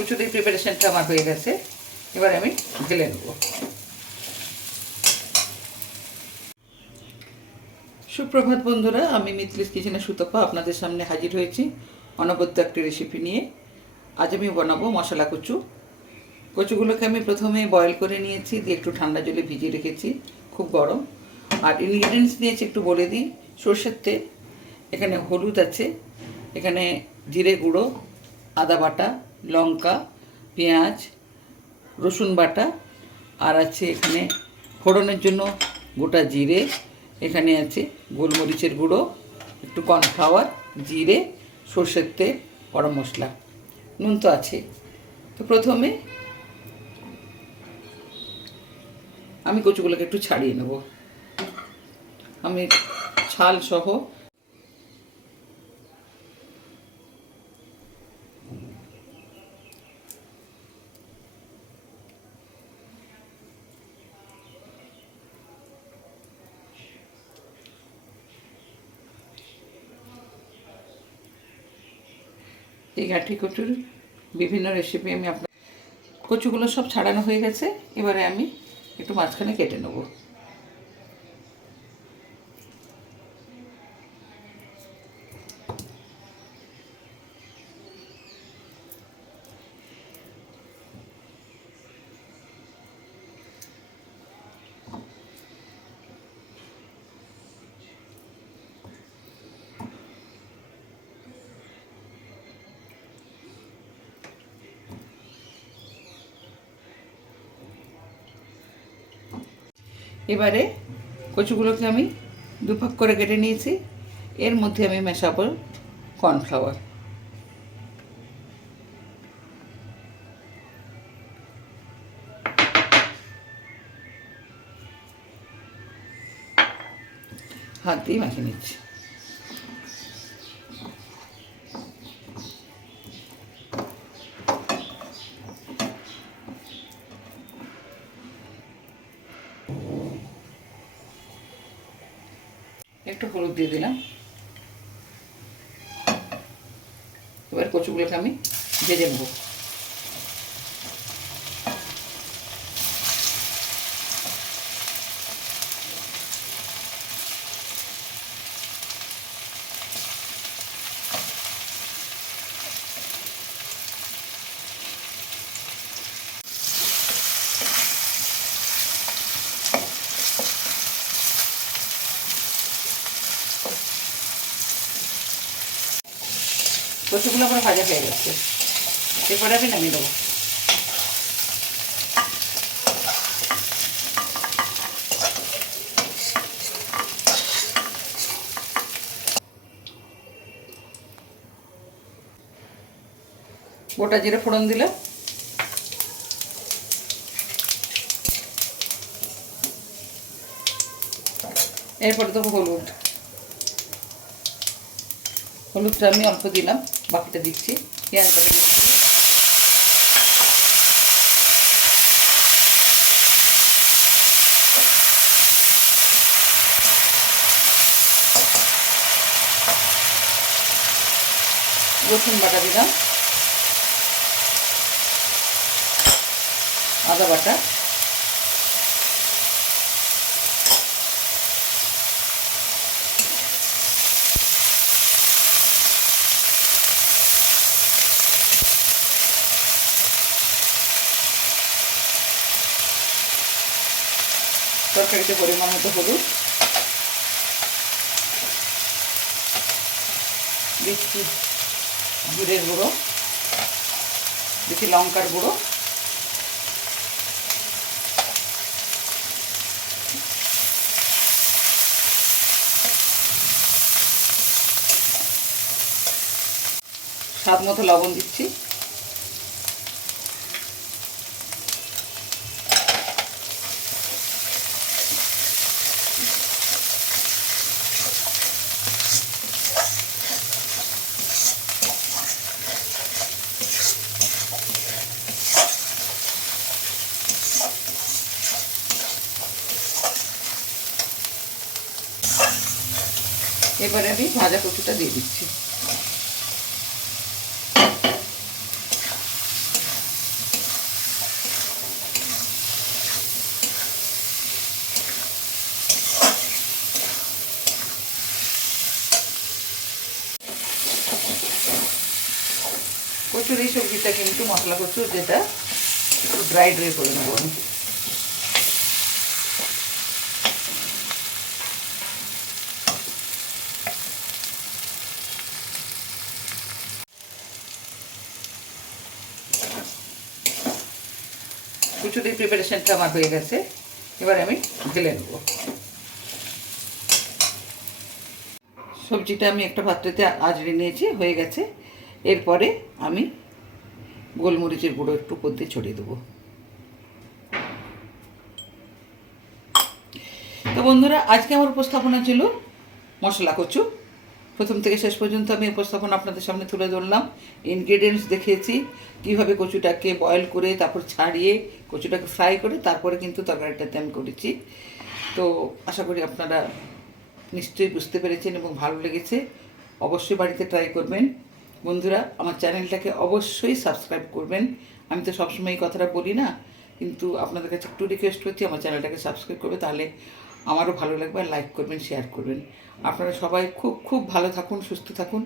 কুচুরির প্রিপারেশনটা আমার হয়ে গেছে। এবার আমি ঢেলে নেব। সুপ্রভাত বন্ধুরা, আমি মিতলিস কিচেনে সুতপা আপনাদের সামনে হাজির হয়েছি অনবদ্য একটি রেসিপি নিয়ে। আজ আমি বানাবো মশলা কচু। কচুগুলোকে আমি প্রথমে বয়েল করে নিয়েছি, দিয়ে একটু ঠান্ডা জলে ভিজিয়ে রেখেছি, খুব গরম। আর ইনগ্রিডিয়েন্টস নিয়েছি একটু বলে দিই। সর্ষের তেল, এখানে হলুদ আছে, এখানে জিরে গুঁড়ো, আদা বাটা লঙ্কা, পেঁয়াজ, রসুন বাটা, আর আছে এখানে ফোড়নের জন্য গোটা জিরে, এখানে আছে গোলমরিচের গুঁড়ো, একটু কর্নফ্লাওয়ার, জিরে, সর্ষের তেল, গরম মশলা, নুন তো আছে। তো প্রথমে আমি কচুগুলোকে একটু ছাড়িয়ে নেব। আমি ছাল সহ এই গাঁঠি কচুর বিভিন্ন রেসিপি আমি আপনার কচুগুলো সব ছাড়ানো হয়ে গেছে। এবারে আমি একটু মাঝখানে কেটে নেব। এবারে কচুগুলোকে আমি দুভাগ করে কেটে নিয়েছি। এর মধ্যে আমি মেশাবো কর্নফ্লাওয়ার। হাত দিয়ে মাখিয়ে নিচ্ছি। একটু হলুদ দিয়ে দিলাম। এবার কচুগুলোকে আমি ভেজে নেব। কচুগুলো আমার ভাজা হয়ে গেছে। এরপরে আমি নামিয়ে দেবো গোটা জিরে ফোড়ন দিলাম এরপরে দেবো হলুদ। হলুদটা আমি অল্প দিলাম। বাকিটা দিচ্ছি পেঁয়াজ বাটা দিচ্ছি। রসুন বাটা দিলাম। আদা বাটা। তরকারিতে পরিমাণ মতো হলুদ। দিচ্ছি জিরের গুঁড়ো। দিচ্ছি লঙ্কার গুঁড়ো। স্বাদ মতো লবণ দিচ্ছি। এবারে আমি ভাজা কচুটা দিয়ে দিচ্ছি। কচুরি সবজিটা কিন্তু মশলা কচুর যেটা, একটু ড্রাই ড্রাই করে নেব আমি। কচুরির প্রিপারেশনটা আমার হয়ে গেছে। এবার আমি ঢেলে নেব। সবজিটা আমি একটা পাত্রেতে আজড়ে নিয়েছি, হয়ে গেছে। এরপরে আমি গোলমরিচের গুঁড়ো একটু দিয়ে ছড়িয়ে দেবো। তো বন্ধুরা, আজকে আমার উপস্থাপনা ছিল মশলা কচু। প্রথম থেকে শেষ পর্যন্ত আমি উপস্থাপন আপনাদের সামনে তুলে ধরলাম। ইনগ্রেডিয়েন্টস দেখিয়েছি, কীভাবে কচুটাকে বয়েল করে, তারপর ছাড়িয়ে কচুটাকে ফ্রাই করে, তারপরে কিন্তু তরকারিটাতে আমি করেছি। তো আশা করি আপনারা নিশ্চয়ই বুঝতে পেরেছেন এবং ভালো লেগেছে। অবশ্যই বাড়িতে ট্রাই করবেন। বন্ধুরা, আমার চ্যানেলটাকে অবশ্যই সাবস্ক্রাইব করবেন। আমি তো সবসময় এই কথাটা বলি না, কিন্তু আপনাদের কাছে একটু রিকোয়েস্ট করছি, আমার চ্যানেলটাকে সাবস্ক্রাইব করবে, তাহলে আমারও ভালো লাগবে আর লাইক করবেন শেয়ার করবেন। আপনারা সবাই খুব খুব ভালো থাকুন, সুস্থ থাকুন।